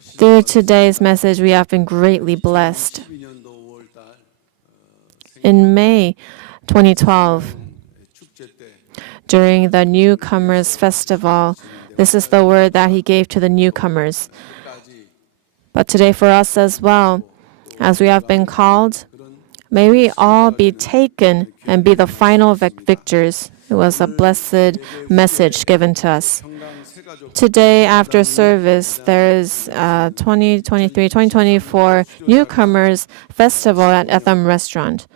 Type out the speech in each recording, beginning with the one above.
Through today's message, we have been greatly blessed. In May 2012, during the Newcomers Festival, this is the word that he gave to the newcomers. But today for us as well, as we have been called, may we all be taken and be the final victors. It was a blessed message given to us. Today, after service, there is 2023-2024 Newcomers Festival at Etham Restaurant.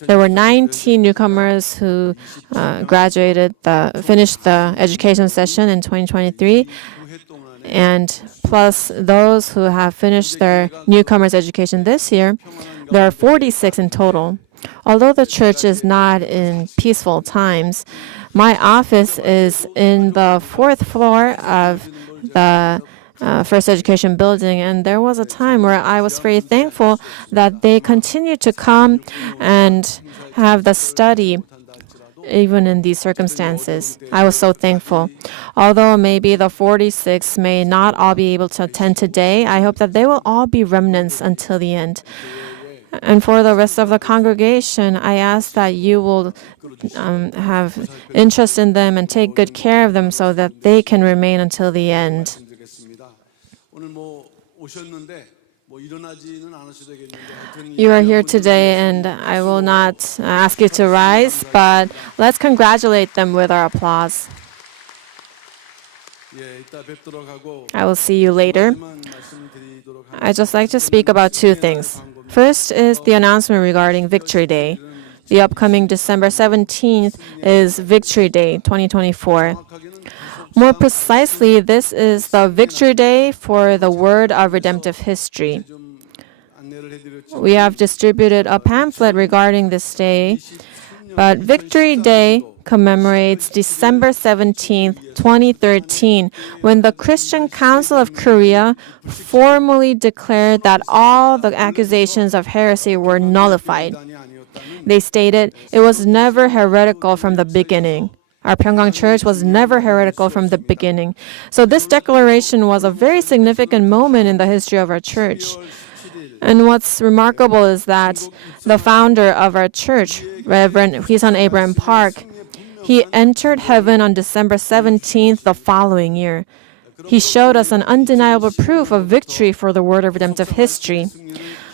There were 19 newcomers who finished the education session in 2023, and plus those who have finished their newcomers education this year, there are 46 in total. Although the church is not in peaceful times, my office is in the 4th floor of the First Education building, and there was a time where I was very thankful that they continued to come and have the study even in these circumstances. I was so thankful. Although maybe the 46 may not all be able to attend today, I hope that they will all be remnants until the end. And for the rest of the congregation, I ask that you will have interest in them and take good care of them so that they can remain until the end. You are here today, and I will not ask you to rise, but let's congratulate them with our applause. I will see you later. I'd just like to speak about two things. First is the announcement regarding Victory Day. The upcoming December 17th is Victory Day 2024. More precisely, this is the Victory Day for the Word of Redemptive History. We have distributed a pamphlet regarding this day, but Victory Day commemorates December 17, 2013, when the Christian Council of Korea formally declared that all the accusations of heresy were nullified. They stated it was never heretical from the beginning. Our Pyungkang church was never heretical from the beginning. So this declaration was a very significant moment in the history of our church. And what's remarkable is that the founder of our church, Reverend Hwisan Abraham Park, he entered heaven on December 17th the following year. He showed us an undeniable proof of victory for the Word of Redemptive History.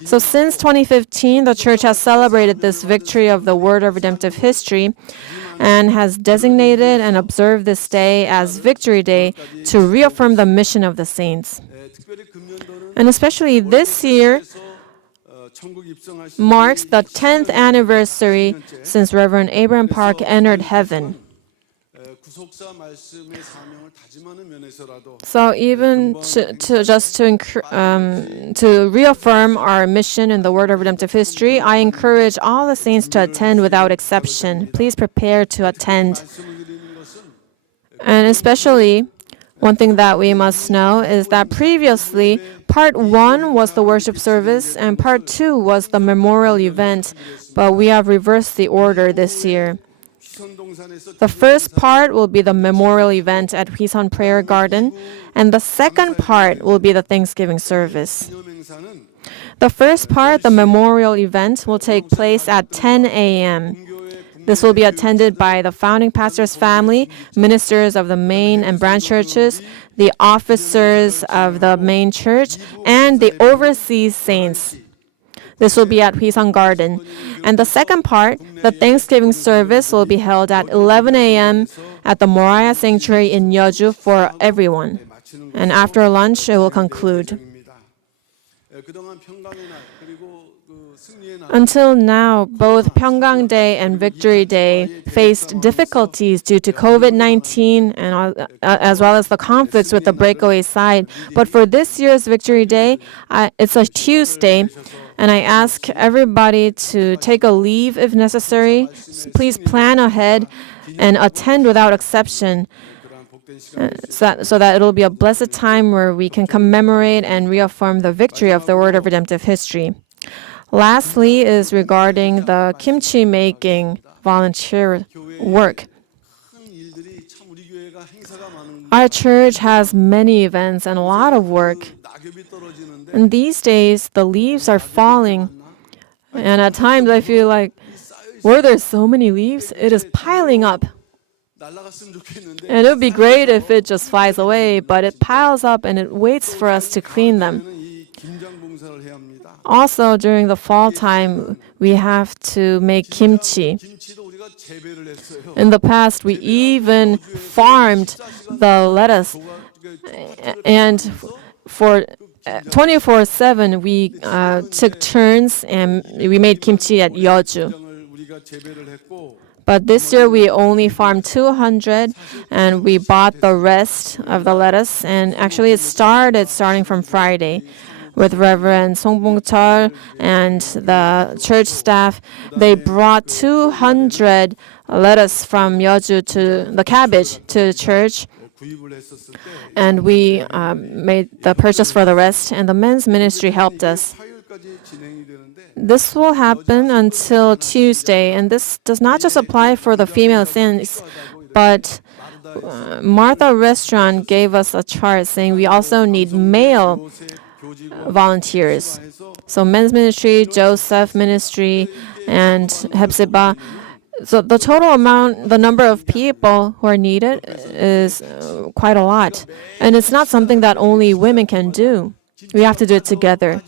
So since 2015, the church has celebrated this victory of the Word of Redemptive History and has designated and observed this day as Victory Day to reaffirm the mission of the saints. And especially this year marks the 10th anniversary since Reverend Abraham Park entered heaven. So even to reaffirm our mission in the Word of Redemptive History, I encourage all the saints to attend without exception. Please prepare to attend. And especially, one thing that we must know is that previously, Part 1 was the worship service and Part 2 was the memorial event, but we have reversed the order this year. The first part will be the memorial event at Hwisan Prayer Garden, and the second part will be the Thanksgiving service. The first part, the memorial event, will take place at 10 a.m. This will be attended by the founding pastor's family, ministers of the main and branch churches, the officers of the main church, and the overseas saints. This will be at Hwisan Garden. And the second part, the Thanksgiving service, will be held at 11 a.m. at the Moriah Sanctuary in Yeoju for everyone. And after lunch, it will conclude. Until now, both Pyungkang Day and Victory Day faced difficulties due to COVID-19 and as well as the conflicts with the breakaway side. But for this year's Victory Day, it's a Tuesday, and I ask everybody to take a leave if necessary. Please plan ahead and attend without exception, so that it'll be a blessed time where we can commemorate and reaffirm the victory of the Word of Redemptive History. Lastly is regarding the kimchi making volunteer work. Our church has many events and a lot of work. And these days, the leaves are falling. And at times, I feel like, were there so many leaves? It is piling up. And it would be great if it just flies away, but it piles up and it waits for us to clean them. Also, during the fall time, we have to make kimchi. In the past, we even farmed the lettuce. And for 24/7, we took turns and we made kimchi at Yeoju. But this year, we only farmed 200 and we bought the rest of the lettuce. And actually, it starting from Friday. With Reverend Song Bong-cheol and the church staff, they brought 200 lettuce from Yeoju to the cabbage to church. And we made the purchase for the rest, and the men's ministry helped us. This will happen until Tuesday, and this does not just apply for the female saints, but Martha Restaurant gave us a chart saying we also need male volunteers. So men's ministry, Joseph ministry, and Hepzibah. So the total amount, the number of people who are needed is quite a lot. And it's not something that only women can do. We have to do it together.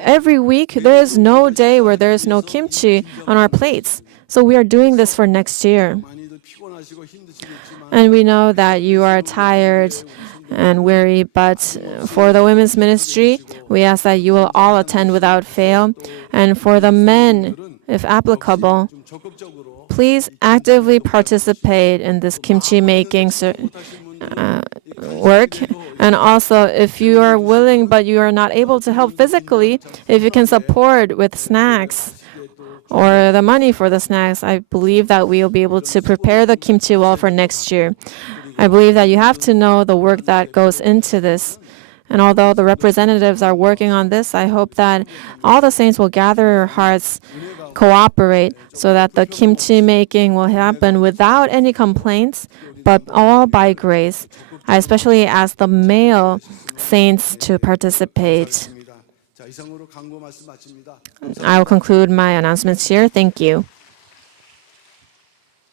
Every week, there is no day where there is no kimchi on our plates. So we are doing this for next year. And we know that you are tired and weary, but for the women's ministry, we ask that you will all attend without fail. And for the men, if applicable, please actively participate in this kimchi making work. And also, if you are willing but you are not able to help physically, if you can support with snacks or the money for the snacks, I believe that we will be able to prepare the kimchi well for next year. I believe that you have to know the work that goes into this. And although the representatives are working on this, I hope that all the saints will gather their hearts, cooperate, so that the kimchi making will happen without any complaints, but all by grace. I especially ask the male saints to participate. I will conclude my announcements here. Thank you.